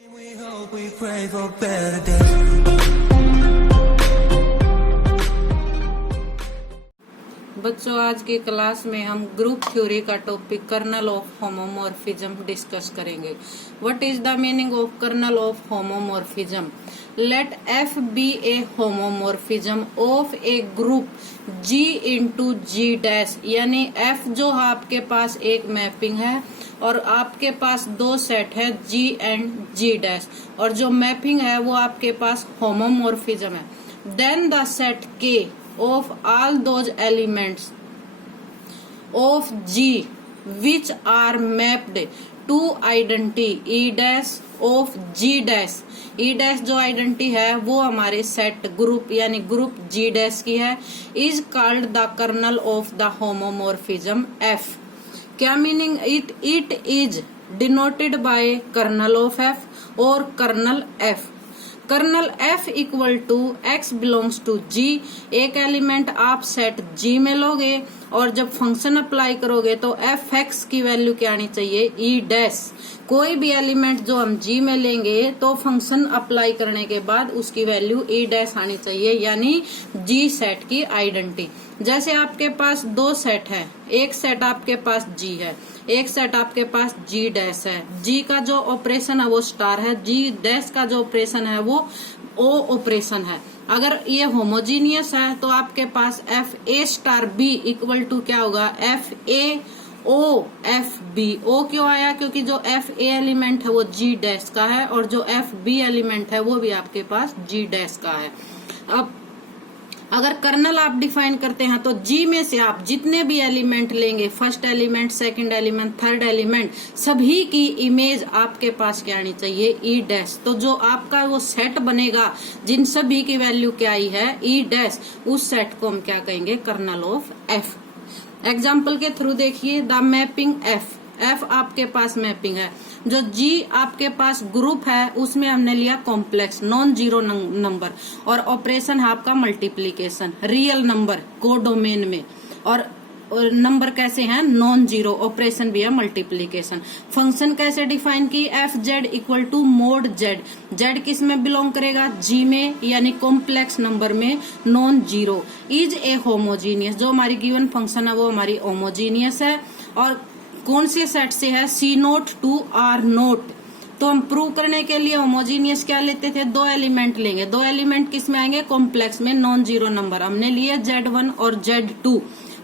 We hope we pray for better days. बच्चों, आज की क्लास में हम ग्रुप थ्योरी का topic kernel of homomorphism discuss करेंगे। What is the meaning of kernel of homomorphism? Let f be a homomorphism of a group G into G dash, यानी f जो है आपके पास एक मैपिंग है और आपके पास दो सेट है जी एंड जी डैश, और जो मैपिंग है वो आपके पास होमोमॉर्फिज्म है। देन द सेट के of all those elements of G which are mapped to identity E dash of G dash, E dash जो आइडेंटिटी है वो हमारे सेट ग्रुप यानी ग्रुप G dash की है, is called the kernel of the homomorphism F। क्या meaning? it is denoted by kernel of F और kernel F। Kernel F equal to x belongs to G, एक element आप set G में लोगे और जब फंक्शन अप्लाई करोगे तो fx की वैल्यू क्या आनी चाहिए? E dash. कोई भी एलिमेंट जो हम G में लेंगे तो फंक्शन अप्लाई करने के बाद उसकी वैल्यू E डैश आनी चाहिए, यानी G सेट की आइडेंटिटी। जैसे आपके पास दो सेट है, एक सेट आपके पास G है, एक सेट आपके पास G डैश है। G का जो ऑपरेशन है वो स्टार है, G डैश का जो ऑपरेशन है वो O ऑपरेशन है। अगर ये होमोजीनियस है तो आपके पास f a star b equal to क्या होगा? F a o f b. O क्यों आया? क्योंकि जो एफ ए एलिमेंट है वो G डैश का है और जो एफ बी एलिमेंट है वो भी आपके पास G डैश का है। अब अगर कर्नल आप डिफाइन करते हैं तो G में से आप जितने भी एलिमेंट लेंगे, first element, second element, third element, सभी की इमेज आपके पास क्या आनी चाहिए? E dash. तो जो आपका वो सेट बनेगा जिन सभी की वैल्यू क्या आई है? E डैश, उस सेट को हम क्या कहेंगे? Kernel of F। एग्जाम्पल के थ्रू देखिए, द मैपिंग F आपके पास मैपिंग है। जो G आपके पास ग्रुप है उसमें हमने लिया कॉम्प्लेक्स नॉन जीरो नंबर और ऑपरेशन है आपका मल्टीप्लीकेशन, रियल नंबर को डोमेन में, और नंबर कैसे हैं? नॉन जीरो, ऑपरेशन भी है मल्टीप्लीकेशन। फंक्शन कैसे डिफाइन की? F Z equal to mod Z. Z किस में बिलोंग करेगा? G में, यानी कॉम्प्लेक्स नंबर में, non zero. Is a homogeneous, जो हमारी गिवन फंक्शन है वो हमारी होमोजीनियस है और कौन से सेट से है? C naught to R naught. तो हम प्रूव करने के लिए होमोजीनियस क्या लेते थे? दो एलिमेंट लेंगे। दो एलिमेंट किस में आएंगे? कॉम्प्लेक्स में, नॉन जीरो नंबर। हमने लिए Z1 और Z2।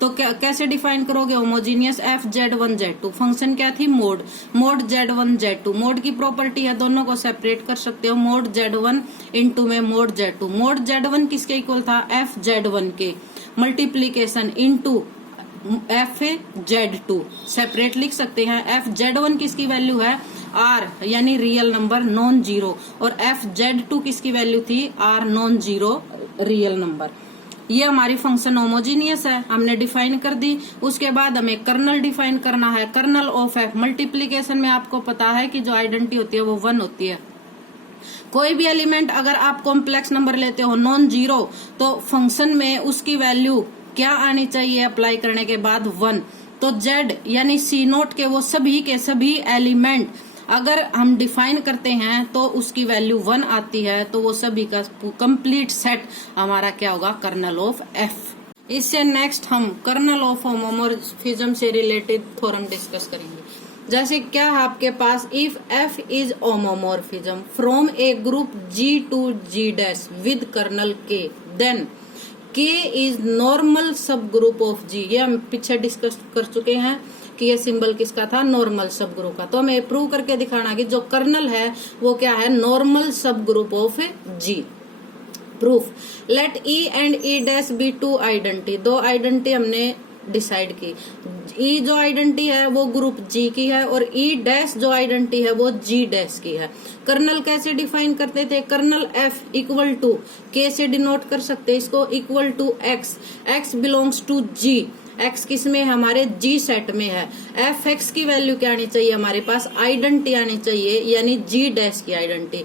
तो कैसे डिफाइन करोगे homogeneous? F Z1 Z2। Function क्या थी? Mode. Mode Z1 Z2। Mode की प्रॉपर्टी है, दोनों को सेपरेट कर सकते हो। मोड Z1 इंटू में मोड Z2। मोड Z1 किसके इक्वल था? F Z1 के। Multiplication into F Z2, separate लिख सकते हैं। एफ Z1 किसकी वैल्यू है? R, यानी रियल नंबर नॉन जीरो, और एफ Z2 किसकी वैल्यू थी? R non zero real number. ये हमारी फंक्शन होमोजीनियस है, हमने डिफाइन कर दी। उसके बाद हमें कर्नल डिफाइन करना है, कर्नल ऑफ F। मल्टीप्लीकेशन में आपको पता है कि जो आइडेंटिटी होती है वो 1 होती है। कोई भी एलिमेंट अगर आप कॉम्प्लेक्स नंबर लेते हो नॉन जीरो, तो फंक्शन में उसकी वैल्यू क्या आनी चाहिए? अप्लाई करने के बाद 1। तो Z यानी C नोट के वो सभी के सभी एलिमेंट अगर हम डिफाइन करते हैं तो उसकी वैल्यू 1 आती है, तो वो सभी का कंप्लीट सेट हमारा क्या होगा? Kernel of F। इससे नेक्स्ट हम कर्नल ऑफ होमोमॉर्फिज्म से रिलेटेड थ्योरम डिस्कस करेंगे। जैसे क्या है आपके पास? If F is homomorphism from a group G to G dash with kernel K, then K is normal subgroup of G। ये हम पीछे डिस्कस कर चुके हैं कि ये सिंबल किसका था? नॉर्मल सब ग्रुप का। तो हमें प्रूव करके दिखाना कि जो कर्नल है वो क्या है? Normal subgroup of G। Proof, let E and E dash be to identity. दो आइडेंटिटी हमने डिसाइड की। E जो आइडेंटिटी है वो ग्रुप G की है और E डैश जो आइडेंटिटी है वो G डैश की है। कर्नल कैसे डिफाइन करते थे? Kernel F equal to K से डिनोट कर सकते हैं इसको, equal to X। X belongs to G। X किस में? हमारे G सेट में है। Fx की वैल्यू क्या आनी चाहिए? हमारे पास आइडेंटिटी आनी चाहिए, यानी G डैश की आइडेंटिटी।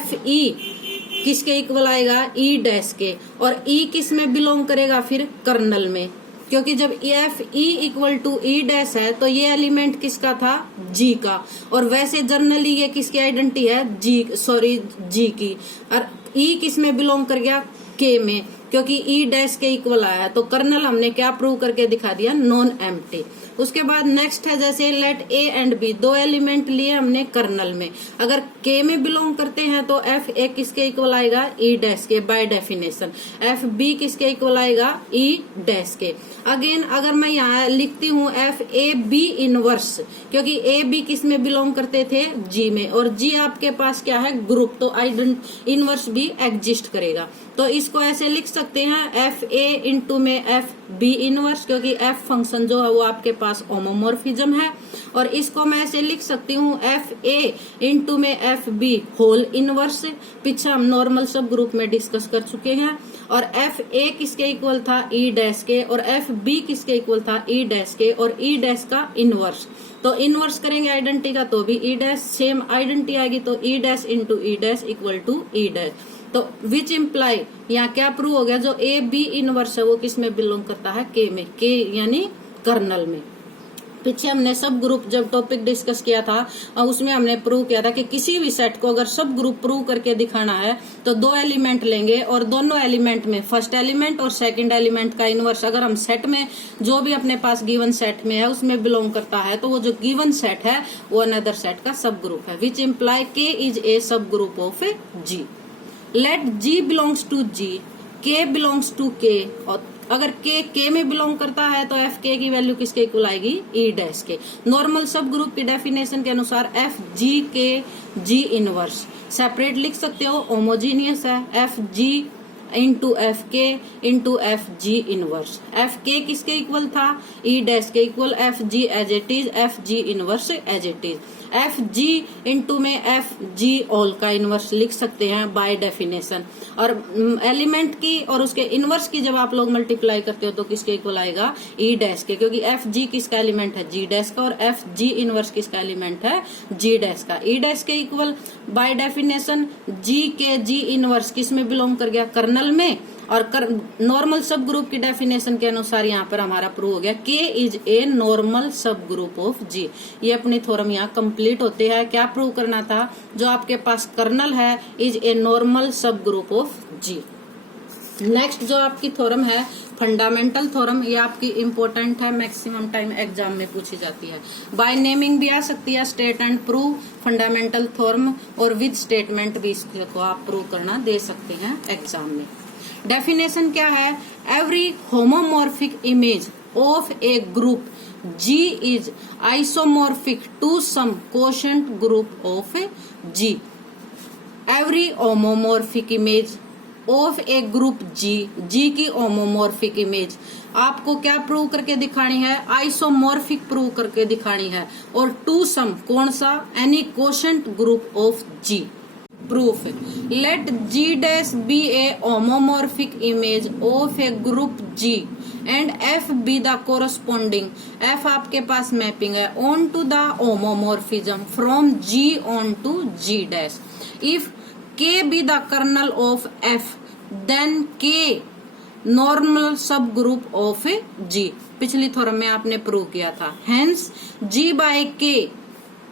Fe किसके इक्वल आएगा? E डैश के। और E किस में बिलोंग करेगा फिर? कर्नल में, क्योंकि जब F E equal to E dash है तो ये एलिमेंट किसका था, जी का, और वैसे जनरली ये किसकी आइडेंटिटी है, जी की, और ई किस में बिलोंग कर गया, के में, क्योंकि ई डैश के इक्वल आया। तो कर्नल हमने क्या प्रूव करके दिखा दिया, नॉन एम्प्टी। उसके बाद नेक्स्ट है जैसे लेट ए एंड बी, दो एलिमेंट लिए हमने कर्नल में, अगर के में बिलोंग करते हैं तो एफ ए किसके इक्वल आएगा, ई डैश के बाय डेफिनेशन, एफ बी किसके इक्वल आएगा, ई डैश के। अगेन अगर मैं यहाँ लिखती हूँ एफ ए बी इनवर्स, क्योंकि ए बी किस में बिलोंग करते थे, जी में, और जी आपके पास क्या है, ग्रुप, तो इनवर्स भी एग्जिस्ट करेगा। तो इसको ऐसे लिख सकते हैं एफ ए इंटू में एफ बी इनवर्स, क्योंकि एफ फंक्शन जो है वो आपके पास होमोमॉर्फिज्म है, और इसको मैं ऐसे लिख सकती हूँ एफ ए इंटू में एफ बी होल इनवर्स, पीछे हम नॉर्मल सब ग्रुप में डिस्कस कर चुके हैं, और एफ ए किसके इक्वल था, ई डैश के, और एफ बी किसके इक्वल था, ई डैश के, और ई डैश का इनवर्स, तो इनवर्स करेंगे आइडेंटिटी का तो भी ई डैश, सेम आइडेंटिटी आएगी तो E dash into E dash equal to E dash. तो विच इम्प्लाई, यहाँ क्या प्रूव हो गया, जो ए बी इनवर्स है वो किस में बिलोंग करता है, के में, के यानी कर्नल में। पीछे हमने सब ग्रुप जब टॉपिक डिस्कस किया था और उसमें हमने प्रूव किया था कि किसी भी सेट को अगर सब ग्रुप प्रूव करके दिखाना है तो दो एलिमेंट लेंगे, और दोनों एलिमेंट में फर्स्ट एलिमेंट और सेकंड एलिमेंट का इनवर्स अगर हम सेट में जो भी अपने पास गिवन सेट में है उसमें बिलोंग करता है तो वो जो गिवन सेट है वो अनदर सेट का सब ग्रुप है, विच इम्प्लाई के is a subgroup of G. Let g belongs to G, K belongs to के, और अगर के में बिलोंग करता है तो एफ के की वैल्यू किसके इक्वल आएगी, ई डैश के। नॉर्मल सब ग्रुप की डेफिनेशन के अनुसार एफ जी के जी इनवर्स सेपरेट लिख सकते हो, होमोजीनियस है, F G into F K into F G inverse. F K किसके इक्वल था, ई डैश के इक्वल, F G as it is, F G inverse as it is. F G into में एफ जी ऑल का inverse लिख सकते हैं बाय डेफिनेशन, और एलिमेंट की और उसके इनवर्स की जब आप लोग मल्टीप्लाई करते हो तो किसके इक्वल आएगा, ई डैश के, क्योंकि एफ जी किसका एलिमेंट है, जी डैश का, और एफ जी इनवर्स किसका एलिमेंट है, जी डैश का। ई डैश के इक्वल बाय डेफिनेशन जी के जी इनवर्स किस में बिलोंग कर गया, कर्नल में, और नॉर्मल सब ग्रुप की डेफिनेशन के अनुसार यहाँ पर हमारा प्रूव हो गया के is a normal subgroup of जी। ये अपनी थ्योरम यहाँ कंप्लीट होते हैं। क्या प्रूव करना था, जो आपके पास कर्नल है is a normal subgroup of ji. Next जो आपकी थ्योरम है फंडामेंटल थ्योरम, ये आपकी इम्पोर्टेंट है, मैक्सिमम टाइम एग्जाम में पूछी जाती है। बाय नेमिंग भी आ सकती है, state and prove fundamental theorem, और विद स्टेटमेंट भी इसको आप प्रूव करना दे सकते हैं एग्जाम में। डेफिनेशन क्या है, every homomorphic image of a group G is isomorphic to some quotient group of G. Every homomorphic image of a group G की homomorphic image आपको क्या प्रूव करके दिखानी है, आइसोमॉर्फिक प्रूव करके दिखानी है, और टू सम कौन सा, any quotient group of G। Proof, let G dash be a homomorphic image of a group G and F be the corresponding, F आपके पास मैपिंग है onto the homomorphism from G onto G dash. If K be the kernel of F then K normal subgroup of G। पिछली theorem में आपने prove किया था, hence G by K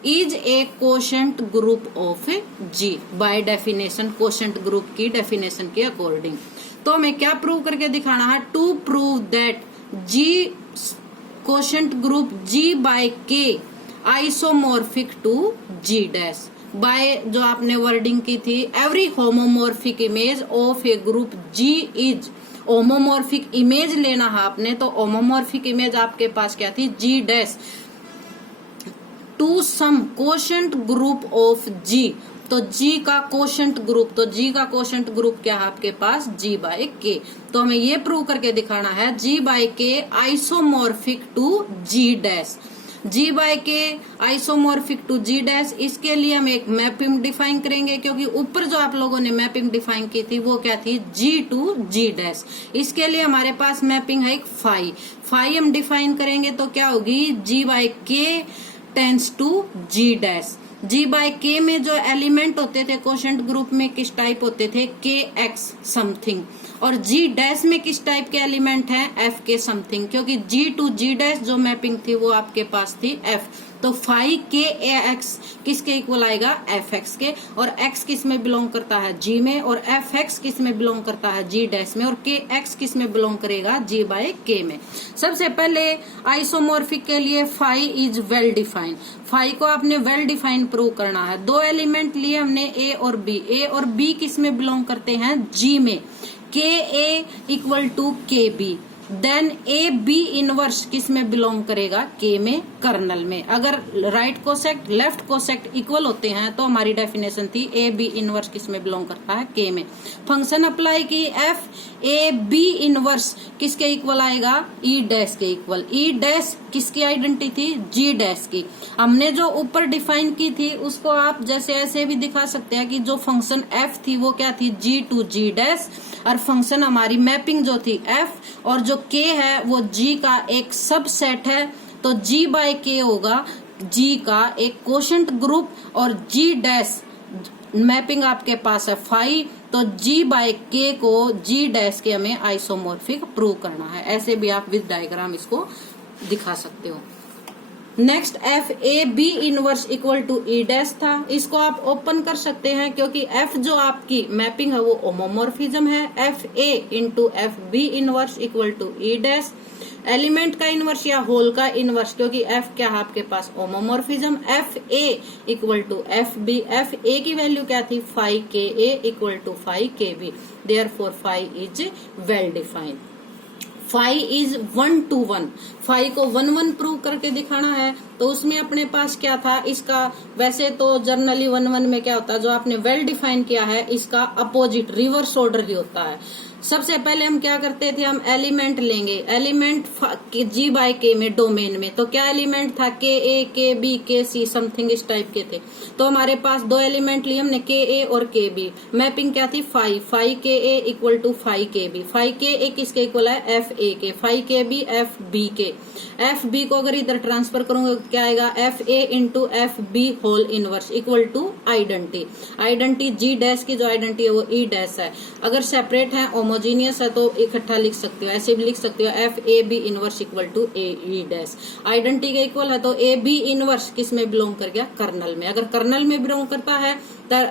is a quotient group of G by definition, quotient group की definition के according. तो हमें क्या प्रूव करके दिखाना है, to prove that G quotient group G by K isomorphic to G dash. By जो आपने वर्डिंग की थी, every homomorphic image of a group G is, homomorphic image लेना है आपने, तो होमोमॉर्फिक इमेज आपके पास क्या थी, G dash to some quotient group of G, तो G का कोशेंट ग्रुप, तो G का कोशेंट ग्रुप क्या है आपके पास, G बाय K। तो हमें ये प्रूव करके दिखाना है G by K isomorphic to G dash, G by K isomorphic to G dash. इसके लिए हम एक मैपिंग डिफाइन करेंगे, क्योंकि ऊपर जो आप लोगों ने मैपिंग डिफाइन की थी वो क्या थी, G टू G डैश। इसके लिए हमारे पास मैपिंग है एक फाई हम डिफाइन करेंगे, तो क्या होगी, G by K tends to G dash. G by K में जो एलिमेंट होते थे क्वोशंट ग्रुप में किस टाइप होते थे, के एक्स समथिंग, और जी डैश में किस टाइप के एलिमेंट हैं, एफ के समथिंग, क्योंकि जी टू जी डैश जो मैपिंग थी वो आपके पास थी एफ। तो फाइव के एक्स किसके इक्वल आएगा, एफ एक्स के, और एक्स किस में बिलोंग करता है, जी में, और एफ एक्स किस में बिलोंग करता है, जी डैश में, और के एक्स किस में बिलोंग करेगा, जी बाय के में। सबसे पहले आइसोमॉर्फिक के लिए five is well defined, five को आपने वेल डिफाइंड प्रूव करना है। दो एलिमेंट लिए हमने ए और बी किस में बिलोंग करते हैं, जी में, K A equal to K B, then A B inverse किस में बिलोंग करेगा, के में, कर्नल में। अगर right coset left coset equal होते हैं तो हमारी डेफिनेशन थी ए बी इनवर्स किस में बिलोंग करता है, के में। फंक्शन अप्लाई की, एफ ए बी इनवर्स किसके इक्वल आएगा, ई डैश के इक्वल। ई डैश किसकी आइडेंटिटी थी, जी डैश की। हमने जो ऊपर डिफाइन की थी उसको आप जैसे ऐसे भी दिखा सकते हैं कि जो फंक्शन एफ थी वो क्या थी, जी टू जी डैश, और फंक्शन हमारी मैपिंग जो थी एफ, और जो के है वो जी का एक सबसेट है, तो जी बाय के होगा जी का एक क्वोशंट ग्रुप, और जी डैश मैपिंग आपके पास है फाइव, तो जी बाय के को जी डैश के हमें आइसोमॉर्फिक प्रूव करना है। ऐसे भी आप विद डायग्राम इसको दिखा सकते हो। Next F A B inverse equal to E dash था, इसको आप ओपन कर सकते हैं क्योंकि एफ जो आपकी मैपिंग है वो होमोमॉर्फिज्म है। F A into F b inverse equal to E dash, element का इनवर्स या होल का इनवर्स, क्योंकि एफ क्या है आपके पास homomorphism. F a equal to f B, F a की वैल्यू क्या थी, phi K A equal to phi K b, therefore phi is well defined. Phi is 1 to 1, phi को 1 प्रूव करके दिखाना है, तो उसमें अपने पास क्या था, इसका वैसे तो जर्नली 1 में क्या होता है, जो आपने वेल डिफाइन किया है इसका अपोजिट रिवर्स ऑर्डर ही होता है। सबसे पहले हम क्या करते थे, हम एलिमेंट लेंगे, एलिमेंट जी बाय के में डोमेन में, तो क्या एलिमेंट था, के ए के बी के सी समथिंग इस टाइप के थे। तो हमारे पास दो एलिमेंट लिए हमने, के ए और के बी, मैपिंग क्या थी, phi K A equal to phi K B, five K ए किसके इक्वल है, एफ ए K, phi K B F B K. F B को अगर इधर ट्रांसफर करूंगा क्या आएगा, F A into F B whole inverse equal to identity, identity G dash की जो आइडेंटिटी है वो ई डैश है। अगर सेपरेट है होमोजीनियस है तो इकट्ठा लिख सकते हो, ऐसे भी लिख सकते हो, F A B inverse equal to a E dash. Identity के इक्वल है तो ए बी इनवर्स किस में बिलोंग कर गया, कर्नल में। अगर कर्नल में बिलोंग करता है तो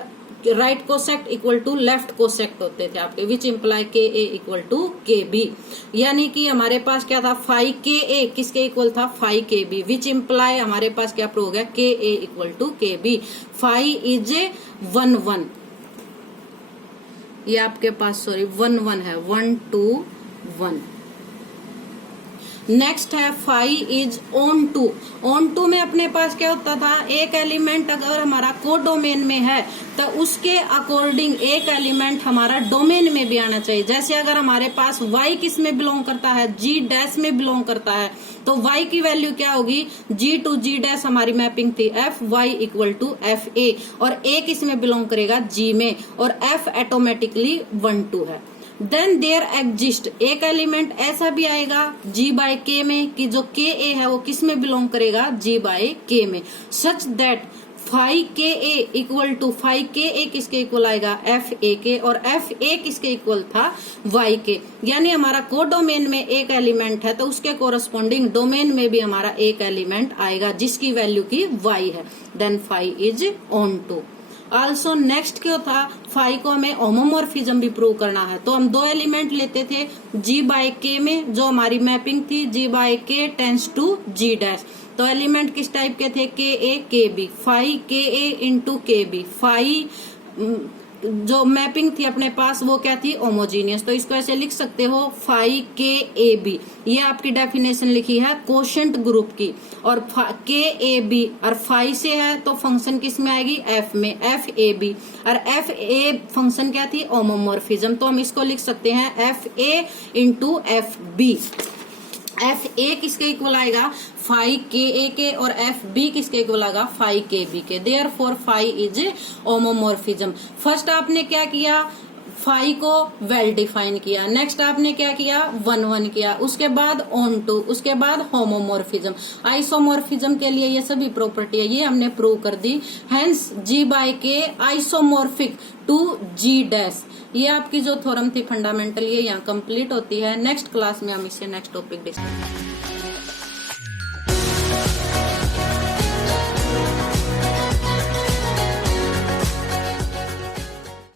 राइट कोसेक्ट इक्वल टू लेफ्ट कोसेक्ट होते थे आपके, विच इम्प्लाई के ए इक्वल टू के बी। यानी कि हमारे पास क्या था, फाइव के ए किसके इक्वल था, फाइव के बी, विच इम्प्लाई हमारे पास क्या प्रूव हो गया, K A equal to K B. Phi is 1 ये आपके पास 1 है, 1 to 1। नेक्स्ट है phi is onto, onto में अपने पास क्या होता था, एक एलिमेंट अगर हमारा को डोमेन में है तो उसके अकॉर्डिंग एक एलिमेंट हमारा डोमेन में भी आना चाहिए। जैसे अगर हमारे पास y किस में बिलोंग करता है, g डैश में बिलोंग करता है, तो y की वैल्यू क्या होगी, g टू g डैश हमारी मैपिंग थी f y equal to f a, और a किस में बिलोंग करेगा, g में, और f ऑटोमेटिकली 1 2 है। देन देयर एग्जिस्ट एक एलिमेंट ऐसा भी आएगा जी बाय के में कि जो के ए है वो किस में बिलोंग करेगा, जी बाय के में, such that five K A equal to phi K ए किसके इक्वल आएगा, एफ ए के, और एफ ए किसके इक्वल था, वाई के। यानी हमारा को डोमेन में एक एलिमेंट है तो उसके कोरस्पॉन्डिंग डोमेन में भी हमारा एक एलिमेंट आएगा जिसकी वैल्यू की वाई है। Then phi is onto. Also next क्या था, फाइव को हमें होमोमॉर्फिज्म भी प्रूव करना है, तो हम दो एलिमेंट लेते थे जी बाय के में, जो हमारी मैपिंग थी जी बाय के टेंस टू जी डैश। तो एलिमेंट किस टाइप के थे, के ए के बी, फाइव के ए इंटू के बी, फाइव जो मैपिंग थी अपने पास वो क्या थी, होमोजीनियस। तो इसको ऐसे लिख सकते हो, फाइव के ए बी, ये आपकी डेफिनेशन लिखी है कोशेंट ग्रुप की, और के ए बी और फाइव से है तो फंक्शन किस में आएगी, एफ में, एफ ए बी, और एफ ए फंक्शन क्या थी, होमोमॉर्फिज्म। तो हम इसको लिख सकते हैं F A into F B. F A किसके इक्वल आएगा, फाइव के ए के, और एफ बी किसके इक्वल आएगा, फाइव के बी के। Therefore phi is homomorphism. First आपने क्या किया, फाई को वेल डिफाइन किया, नेक्स्ट आपने क्या किया 1 किया, उसके बाद ऑन टू, उसके बाद होमोमॉर्फिज्म। आइसोमॉर्फिज्म के लिए ये सभी प्रॉपर्टी है, ये हमने प्रूव कर दी। Hence G by K isomorphic to G dash. ये आपकी जो थ्योरम थी फंडामेंटल, ये यहाँ कंप्लीट होती है। नेक्स्ट क्लास में हम इससे नेक्स्ट टॉपिक डिस्कस करेंगे।